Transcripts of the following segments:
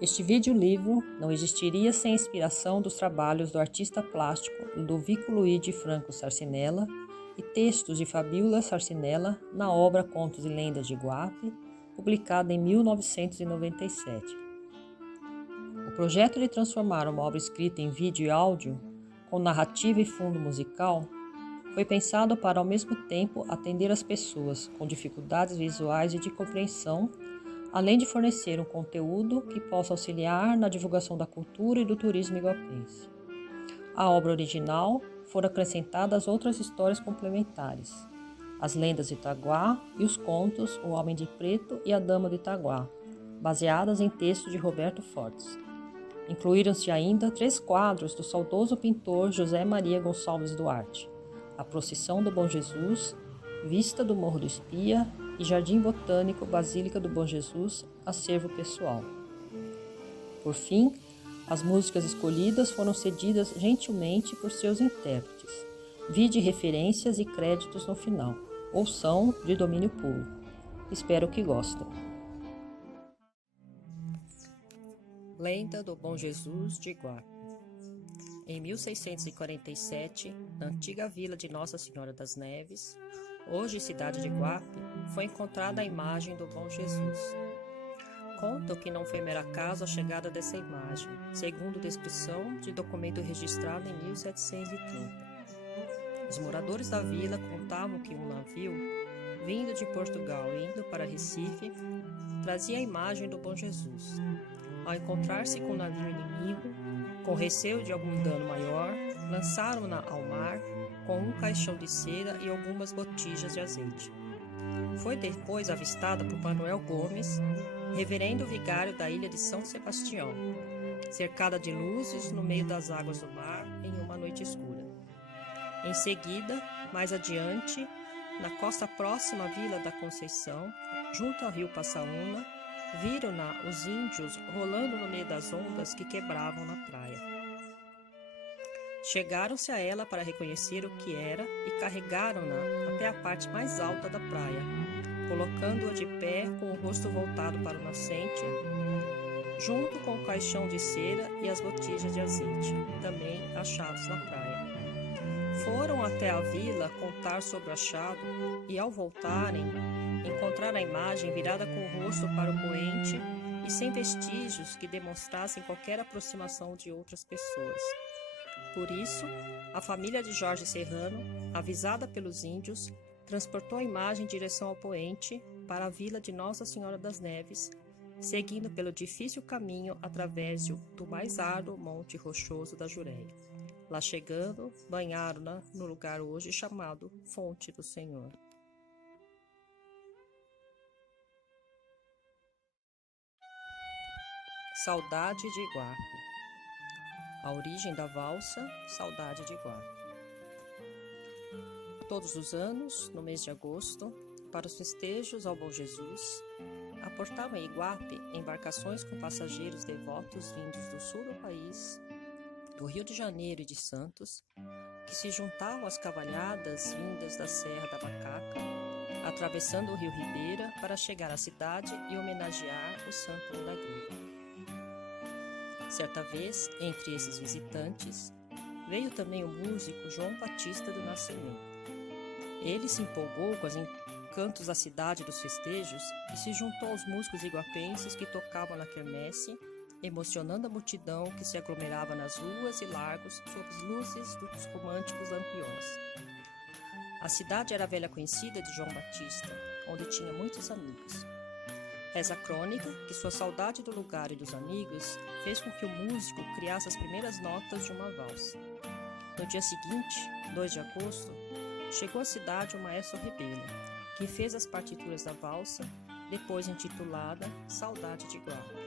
Este vídeo-livro não existiria sem a inspiração dos trabalhos do artista plástico Ludovico Luís de Franco Sarcinella e textos de Fabiola Sarcinella na obra Contos e Lendas de Iguape, publicada em 1997. O projeto de transformar uma obra escrita em vídeo e áudio, com narrativa e fundo musical, foi pensado para, ao mesmo tempo, atender as pessoas com dificuldades visuais e de compreensão, além de fornecer um conteúdo que possa auxiliar na divulgação da cultura e do turismo iguapense. À obra original foram acrescentadas outras histórias complementares, as lendas de Itaguá e os contos O Homem de Preto e a Dama de Itaguá, baseadas em texto de Roberto Fortes. Incluíram-se ainda 3 quadros do saudoso pintor José Maria Gonçalves Duarte, A Procissão do Bom Jesus, Vista do Morro do Espia e Jardim Botânico Basílica do Bom Jesus, acervo pessoal. Por fim, as músicas escolhidas foram cedidas gentilmente por seus intérpretes. Vide referências e créditos no final, ou são de domínio público. Espero que gostem. Lenda do Bom Jesus de Iguape. Em 1647, na antiga vila de Nossa Senhora das Neves, hoje cidade de Iguape, foi encontrada a imagem do Bom Jesus. Contam que não foi mero acaso a chegada dessa imagem, segundo descrição de documento registrado em 1730. Os moradores da vila contavam que um navio, vindo de Portugal e indo para Recife, trazia a imagem do Bom Jesus. Ao encontrar-se com o navio inimigo, com receio de algum dano maior, lançaram-na ao mar com um caixão de cera e algumas botijas de azeite. Foi depois avistada por Manuel Gomes, reverendo vigário da ilha de São Sebastião, cercada de luzes no meio das águas do mar em uma noite escura. Em seguida, mais adiante, na costa próxima à Vila da Conceição, junto ao rio Passaúna, viram-na os índios rolando no meio das ondas que quebravam na praia. Chegaram-se a ela para reconhecer o que era e carregaram-na até a parte mais alta da praia, colocando-a de pé com o rosto voltado para o nascente, junto com o caixão de cera e as botijas de azeite, também achados na praia. Foram até a vila contar sobre o achado e, ao voltarem, encontraram a imagem virada com o rosto para o poente e sem vestígios que demonstrassem qualquer aproximação de outras pessoas. Por isso, a família de Jorge Serrano, avisada pelos índios, transportou a imagem em direção ao poente para a vila de Nossa Senhora das Neves, seguindo pelo difícil caminho através do mais árduo monte rochoso da Jureia. Lá chegando, banharam-na no lugar hoje chamado Fonte do Senhor. Saudade de Iguape. A origem da valsa Saudade de Iguape. Todos os anos, no mês de agosto, para os festejos ao Bom Jesus, aportavam em Iguape embarcações com passageiros devotos vindos do sul do país, do Rio de Janeiro e de Santos, que se juntavam às cavalhadas vindas da Serra da Macaca, atravessando o rio Ribeira para chegar à cidade e homenagear o santo milagreiro. Certa vez, entre esses visitantes, veio também o músico João Batista do Nascimento. Ele se empolgou com os encantos da cidade dos festejos e se juntou aos músicos iguapenses que tocavam na quermesse, emocionando a multidão que se aglomerava nas ruas e largos sob as luzes dos românticos lampiões. A cidade era a velha conhecida de João Batista, onde tinha muitos amigos. Reza a crônica que sua saudade do lugar e dos amigos fez com que o músico criasse as primeiras notas de uma valsa. No dia seguinte, 2 de agosto, chegou à cidade o maestro Rebelo, que fez as partituras da valsa, depois intitulada Saudade de Iguape.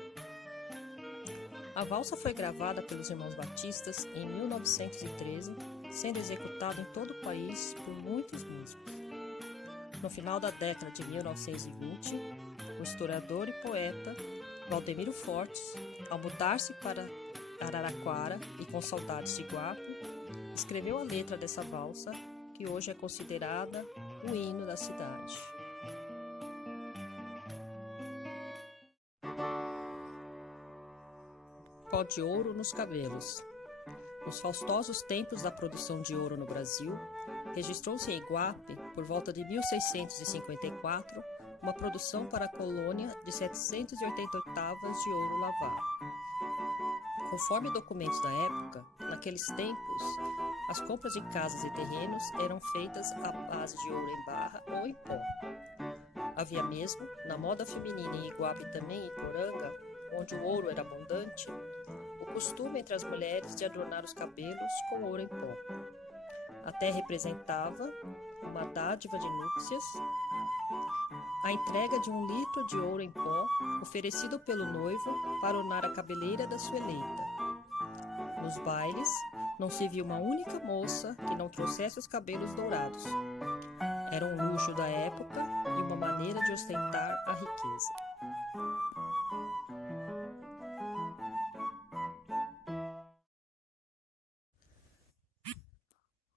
A valsa foi gravada pelos irmãos Batistas em 1913, sendo executada em todo o país por muitos músicos. No final da década de 1920, o historiador e poeta Valdemiro Fortes, ao mudar-se para Araraquara e com saudades de Iguape, escreveu a letra dessa valsa, que hoje é considerada o hino da cidade. pó de ouro nos cabelos. Nos faustosos tempos da produção de ouro no Brasil, registrou-se em Iguape, por volta de 1654, uma produção para a colônia de 780 oitavas de ouro lavado. Conforme documentos da época, naqueles tempos, as compras de casas e terrenos eram feitas à base de ouro em barra ou em pó. Havia mesmo, na moda feminina em Iguape e também em Poranga, onde o ouro era abundante, o costume entre as mulheres de adornar os cabelos com ouro em pó. Até representava uma dádiva de núpcias, a entrega de 1 litro de ouro em pó oferecido pelo noivo para ornar a cabeleira da sua eleita. Nos bailes, não se viu uma única moça que não trouxesse os cabelos dourados. Era um luxo da época e uma maneira de ostentar a riqueza.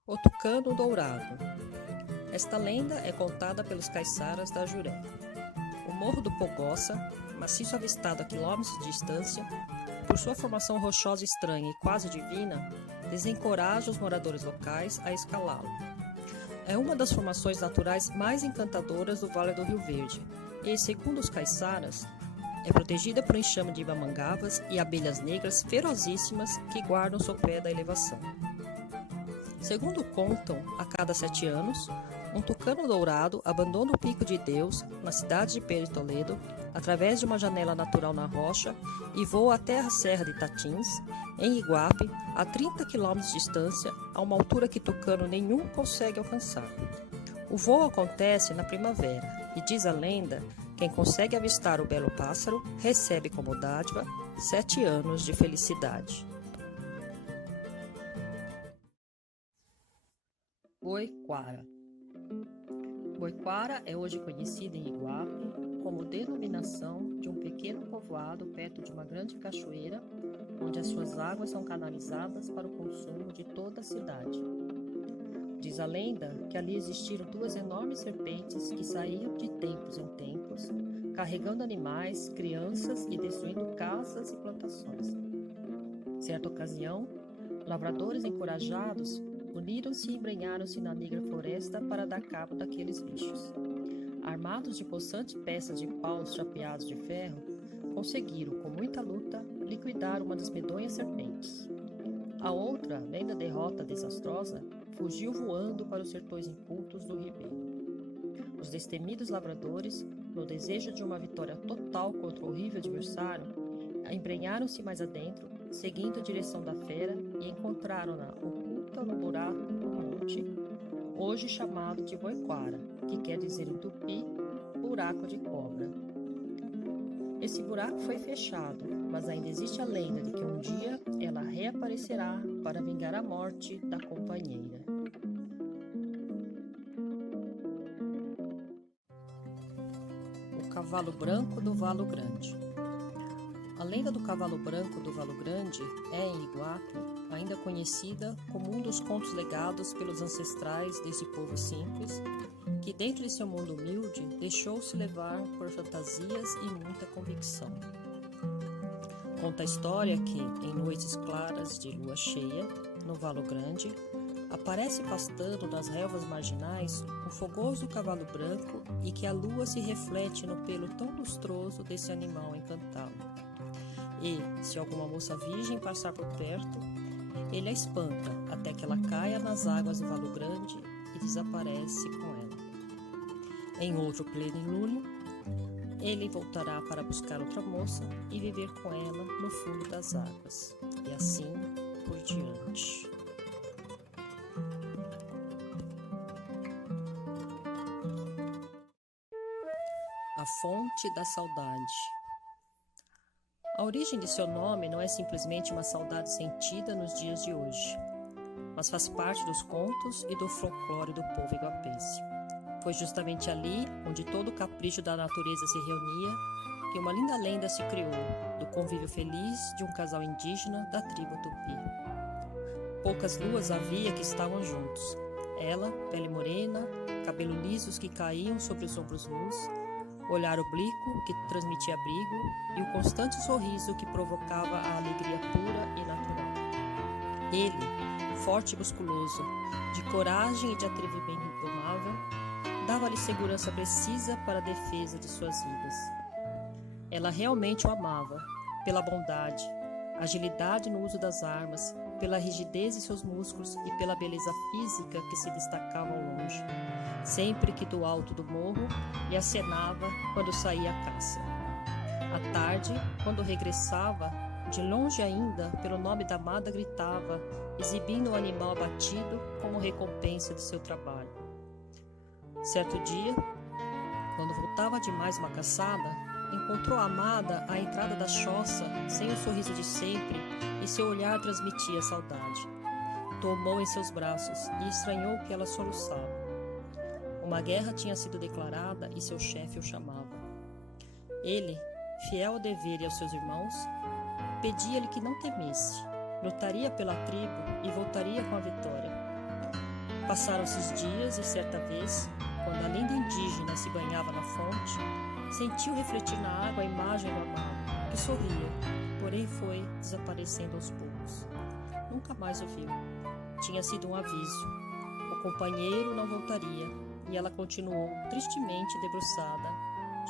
O tucano dourado. Esta lenda é contada pelos caiçaras da Juré. O Morro do Pogoça, maciço avistado a quilômetros de distância, por sua formação rochosa estranha e quase divina, desencoraja os moradores locais a escalá-lo. É uma das formações naturais mais encantadoras do Vale do Rio Verde e, segundo os caiçaras, é protegida por um enxame de mamangavas e abelhas negras ferozíssimas que guardam seu pé da elevação. Segundo contam, a cada 7 anos, um tucano dourado abandona o Pico de Deus, na cidade de Pedro de Toledo, através de uma janela natural na rocha e voa até a Serra de Tatins, em Iguape, a 30 km de distância, a uma altura que tucano nenhum consegue alcançar. O voo acontece na primavera e, diz a lenda, quem consegue avistar o belo pássaro recebe como dádiva 7 anos de felicidade. Boiquara. Boiquara é hoje conhecida em Iguape como denominação de um pequeno povoado perto de uma grande cachoeira, onde as suas águas são canalizadas para o consumo de toda a cidade. Diz a lenda que ali existiram 2 enormes serpentes que saíam de tempos em tempos, carregando animais, crianças e destruindo casas e plantações. Certa ocasião, lavradores encorajados uniram-se e embrenharam-se na negra floresta para dar cabo daqueles bichos. Armados de possantes peças de paus chapeados de ferro, conseguiram, com muita luta, liquidar uma das medonhas serpentes. A outra, vendo a derrota desastrosa, fugiu voando para os sertões incultos do ribeiro. Os destemidos lavradores, no desejo de uma vitória total contra o horrível adversário, embrenharam-se mais adentro, seguindo a direção da fera, e encontraram-na oculta no buraco do monte, hoje chamado de Boiquara, que quer dizer em tupi, buraco de cobra. Esse buraco foi fechado, mas ainda existe a lenda de que um dia ela reaparecerá para vingar a morte da companheira. O cavalo branco do Valo Grande. A lenda do cavalo branco do Valo Grande é, em Iguape, ainda conhecida como um dos contos legados pelos ancestrais desse povo simples, que dentro de seu mundo humilde deixou-se levar por fantasias e muita convicção. Conta a história que, em noites claras de lua cheia, no Valo Grande, aparece pastando nas relvas marginais um fogoso cavalo branco e que a lua se reflete no pelo tão lustroso desse animal encantado. E, se alguma moça virgem passar por perto, ele a espanta até que ela caia nas águas do Valo Grande e desaparece com ela. Em outro plenilúnio, ele voltará para buscar outra moça e viver com ela no fundo das águas, e assim por diante. A fonte da saudade. A origem de seu nome não é simplesmente uma saudade sentida nos dias de hoje, mas faz parte dos contos e do folclore do povo iguapense. Foi justamente ali, onde todo o capricho da natureza se reunia, que uma linda lenda se criou, do convívio feliz de um casal indígena da tribo Tupi. Poucas luas havia que estavam juntos. Ela, pele morena, cabelo lisos que caíam sobre os ombros nus, olhar oblíquo que transmitia abrigo e o constante sorriso que provocava a alegria pura e natural. Ele, forte e musculoso, de coragem e de atrevimento indomável, dava-lhe segurança precisa para a defesa de suas vidas. Ela realmente o amava, pela bondade, agilidade no uso das armas, pela rigidez de seus músculos e pela beleza física que se destacava ao longe, sempre que do alto do morro, e acenava quando saía à caça. À tarde, quando regressava, de longe ainda, pelo nome da amada gritava, exibindo o animal abatido como recompensa de seu trabalho. Certo dia, quando voltava de mais uma caçada, encontrou a amada à entrada da choça, sem o sorriso de sempre, e seu olhar transmitia saudade. Tomou em seus braços e estranhou que ela soluçava. Uma guerra tinha sido declarada e seu chefe o chamava. Ele, fiel ao dever e aos seus irmãos, pedia-lhe que não temesse, lutaria pela tribo e voltaria com a vitória. Passaram-se os dias e certa vez, quando a linda indígena se banhava na fonte, sentiu refletir na água a imagem do amado, que sorria, porém foi desaparecendo aos poucos. Nunca mais o viu. Tinha sido um aviso. O companheiro não voltaria, e ela continuou tristemente debruçada,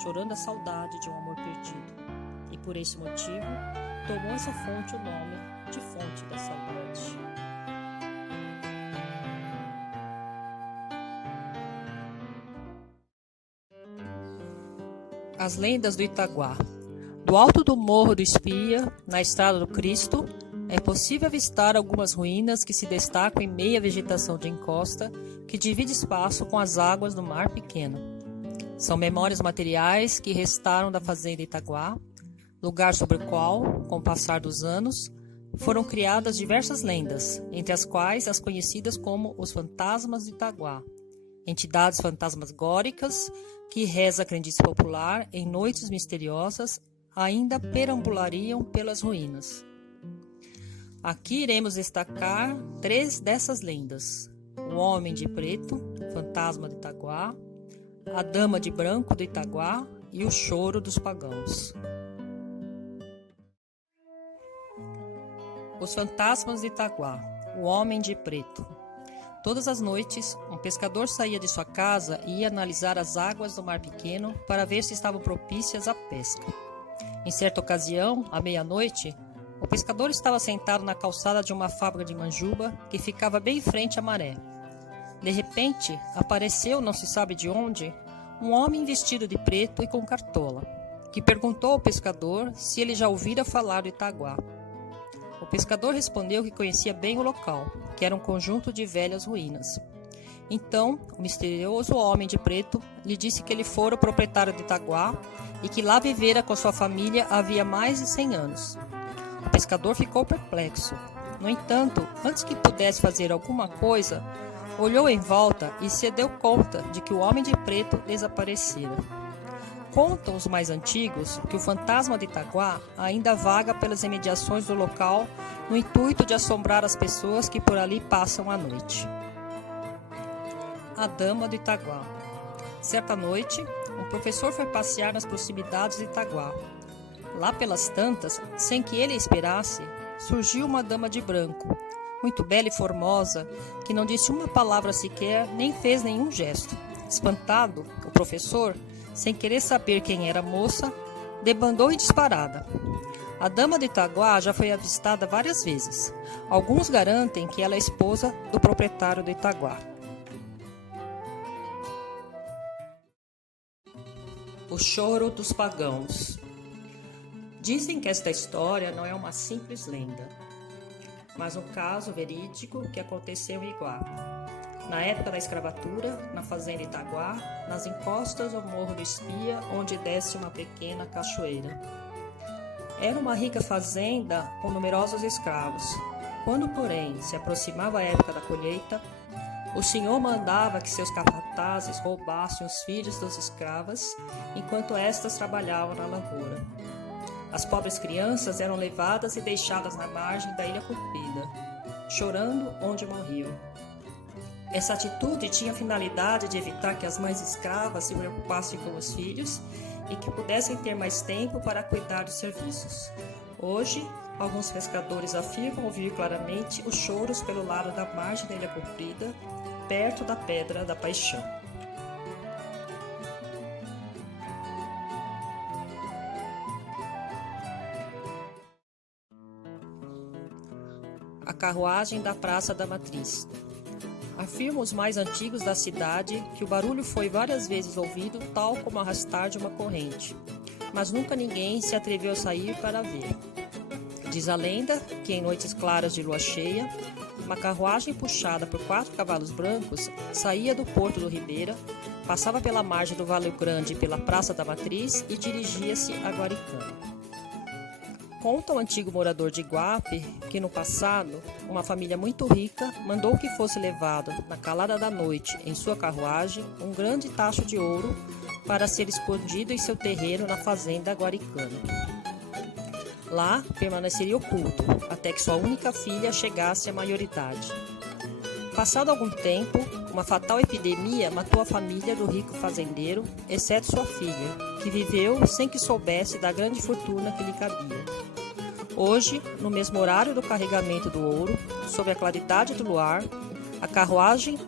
chorando a saudade de um amor perdido. E por esse motivo, tomou essa fonte o nome de Fonte da Saudade. As lendas do Itaguá. Do alto do Morro do Espia, na Estrada do Cristo, é possível avistar algumas ruínas que se destacam em meia vegetação de encosta que divide espaço com as águas do Mar Pequeno. São memórias materiais que restaram da fazenda Itaguá, lugar sobre o qual, com o passar dos anos, foram criadas diversas lendas, entre as quais as conhecidas como os fantasmas de Itaguá, entidades fantasmagóricas que, reza a crendice popular, em noites misteriosas, ainda perambulariam pelas ruínas. Aqui iremos destacar 3 dessas lendas: o Homem de Preto, fantasma de Itaguá, a Dama de Branco do Itaguá e o Choro dos Pagãos. Os fantasmas de Itaguá, o Homem de Preto. Todas as noites, um pescador saía de sua casa e ia analisar as águas do Mar Pequeno para ver se estavam propícias à pesca. Em certa ocasião, à meia-noite, o pescador estava sentado na calçada de uma fábrica de manjuba que ficava bem em frente à maré. De repente, apareceu, não se sabe de onde, um homem vestido de preto e com cartola, que perguntou ao pescador se ele já ouvira falar do Itaguá. O pescador respondeu que conhecia bem o local, que era um conjunto de velhas ruínas. Então, o misterioso homem de preto lhe disse que ele fora o proprietário de Itaguá e que lá vivera com sua família havia mais de 100 anos. O pescador ficou perplexo. No entanto, antes que pudesse fazer alguma coisa, olhou em volta e se deu conta de que o homem de preto desaparecera. Contam os mais antigos que o fantasma de Itaguá ainda vaga pelas imediações do local no intuito de assombrar as pessoas que por ali passam a noite. A Dama do Itaguá. Certa noite, um professor foi passear nas proximidades de Itaguá. Lá pelas tantas, sem que ele esperasse, surgiu uma dama de branco, muito bela e formosa, que não disse uma palavra sequer, nem fez nenhum gesto. Espantado, o professor, sem querer saber quem era a moça, debandou em disparada. A Dama de Itaguá já foi avistada várias vezes. Alguns garantem que ela é esposa do proprietário do Itaguá. O Choro dos Pagãos. Dizem que esta história não é uma simples lenda, mas um caso verídico que aconteceu em Iguá. Na época da escravatura, na fazenda Itaguá, nas encostas do Morro do Espia, onde desce uma pequena cachoeira. Era uma rica fazenda com numerosos escravos. Quando, porém, se aproximava a época da colheita, o senhor mandava que seus capatazes roubassem os filhos das escravas, enquanto estas trabalhavam na lavoura. As pobres crianças eram levadas e deixadas na margem da ilha comprida, chorando onde morriam. Essa atitude tinha a finalidade de evitar que as mães escravas se preocupassem com os filhos e que pudessem ter mais tempo para cuidar dos serviços. Hoje, alguns pescadores afirmam ouvir claramente os choros pelo lado da margem da Ilha Comprida, perto da Pedra da Paixão. A carruagem da Praça da Matriz. Afirmam os mais antigos da cidade que o barulho foi várias vezes ouvido, tal como arrastar de uma corrente, mas nunca ninguém se atreveu a sair para ver. Diz a lenda que em noites claras de lua cheia, uma carruagem puxada por 4 cavalos brancos saía do porto do Ribeira, passava pela margem do Vale Grande e pela Praça da Matriz e dirigia-se a Guaricana. Conta o antigo morador de Iguape que no passado, uma família muito rica mandou que fosse levado, na calada da noite, em sua carruagem, um grande tacho de ouro para ser escondido em seu terreno na fazenda Guaricana. Lá permaneceria oculto, até que sua única filha chegasse à maioridade. Passado algum tempo, uma fatal epidemia matou a família do rico fazendeiro, exceto sua filha, que viveu sem que soubesse da grande fortuna que lhe cabia. Hoje, no mesmo horário do carregamento do ouro, sob a claridade do luar, a carruagem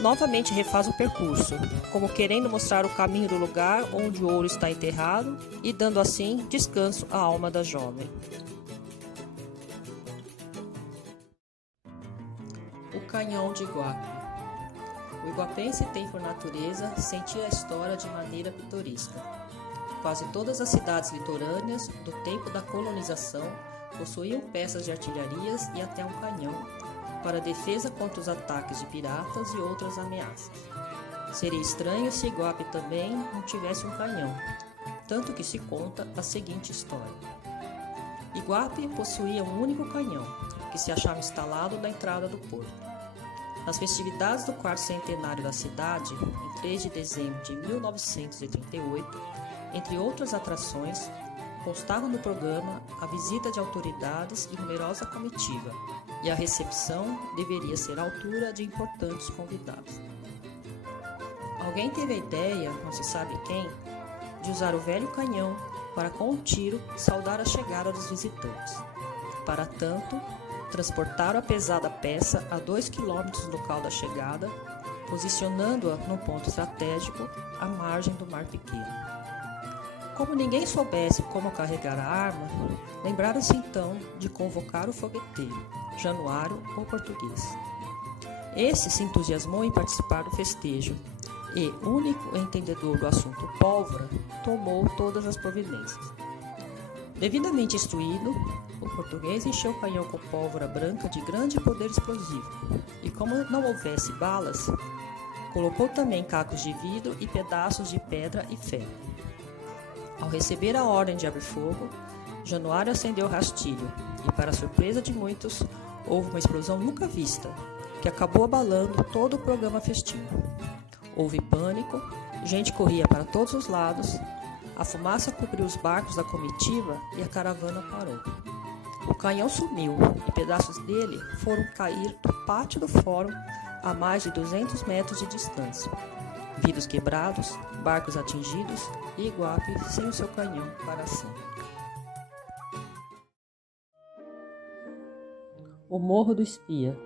novamente refaz o percurso, como querendo mostrar o caminho do lugar onde o ouro está enterrado e dando assim descanso à alma da jovem. O Canhão de Iguape. O iguapense tem por natureza sentir a história de maneira pitoresca. Quase todas as cidades litorâneas, do tempo da colonização, possuíam peças de artilharias e até um canhão, para defesa contra os ataques de piratas e outras ameaças. Seria estranho se Iguape também não tivesse um canhão, tanto que se conta a seguinte história. Iguape possuía um único canhão, que se achava instalado na entrada do porto. Nas festividades do 4º centenário da cidade, em 3 de dezembro de 1938, entre outras atrações, constava no programa a visita de autoridades e numerosa comitiva, e a recepção deveria ser à altura de importantes convidados. Alguém teve a ideia, não se sabe quem, de usar o velho canhão para com um tiro saudar a chegada dos visitantes. Para tanto, transportaram a pesada peça a 2 quilômetros do local da chegada, posicionando-a num ponto estratégico à margem do Mar Pequeno. Como ninguém soubesse como carregar a arma, lembraram-se então de convocar o fogueteiro, Januário, o português. Esse se entusiasmou em participar do festejo e, único entendedor do assunto pólvora, tomou todas as providências. Devidamente instruído, o português encheu o canhão com pólvora branca de grande poder explosivo e, como não houvesse balas, colocou também cacos de vidro e pedaços de pedra e ferro. Ao receber a ordem de abrir fogo, Januário acendeu o rastilho e, para surpresa de muitos, houve uma explosão nunca vista, que acabou abalando todo o programa festivo. Houve pânico, gente corria para todos os lados, a fumaça cobriu os barcos da comitiva e a caravana parou. O canhão sumiu e pedaços dele foram cair do pátio do fórum a mais de 200 metros de distância. Vidros quebrados, barcos atingidos e Iguape sem o seu canhão para sempre. O Morro do Espia.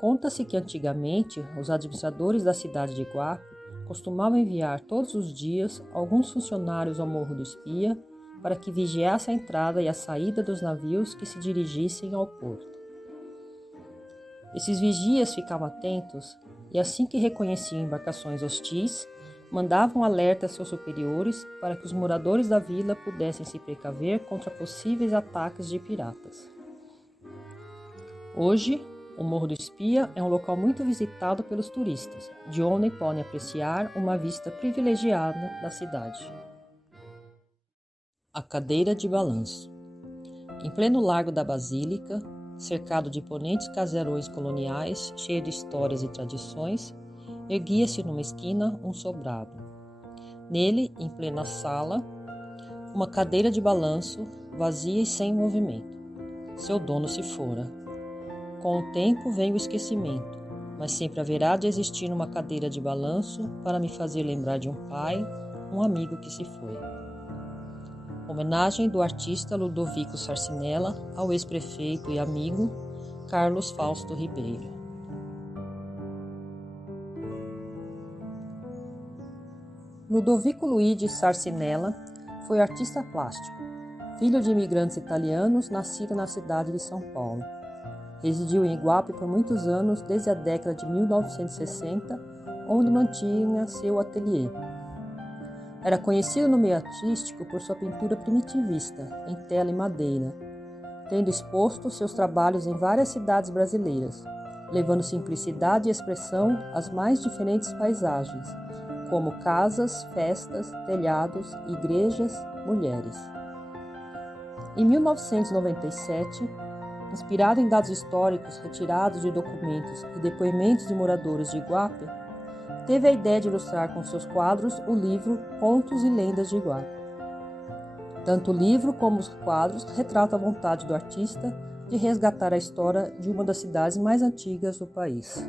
Conta-se que antigamente os administradores da cidade de Iguape costumavam enviar todos os dias alguns funcionários ao Morro do Espia para que vigiasse a entrada e a saída dos navios que se dirigissem ao porto. Esses vigias ficavam atentos e, assim que reconheciam embarcações hostis, mandavam alerta a seus superiores para que os moradores da vila pudessem se precaver contra possíveis ataques de piratas. Hoje, o Morro do Espia é um local muito visitado pelos turistas, de onde podem apreciar uma vista privilegiada da cidade. A Cadeira de Balanço. Em pleno largo da Basílica, cercado de imponentes casarões coloniais, cheio de histórias e tradições, erguia-se numa esquina um sobrado. Nele, em plena sala, uma cadeira de balanço, vazia e sem movimento. Seu dono se fora. Com o tempo vem o esquecimento, mas sempre haverá de existir uma cadeira de balanço para me fazer lembrar de um pai, um amigo que se foi. Homenagem do artista Ludovico Sarcinella ao ex-prefeito e amigo Carlos Fausto Ribeiro. Ludovico Luigi Sarcinella foi artista plástico, filho de imigrantes italianos, nascido na cidade de São Paulo. Residiu em Iguape por muitos anos, desde a década de 1960, onde mantinha seu ateliê. Era conhecido no meio artístico por sua pintura primitivista, em tela e madeira, tendo exposto seus trabalhos em várias cidades brasileiras, levando simplicidade e expressão às mais diferentes paisagens, como casas, festas, telhados, igrejas, mulheres. Em 1997, inspirado em dados históricos retirados de documentos e depoimentos de moradores de Iguape, teve a ideia de ilustrar com seus quadros o livro Contos e Lendas de Iguape. Tanto o livro como os quadros retratam a vontade do artista de resgatar a história de uma das cidades mais antigas do país.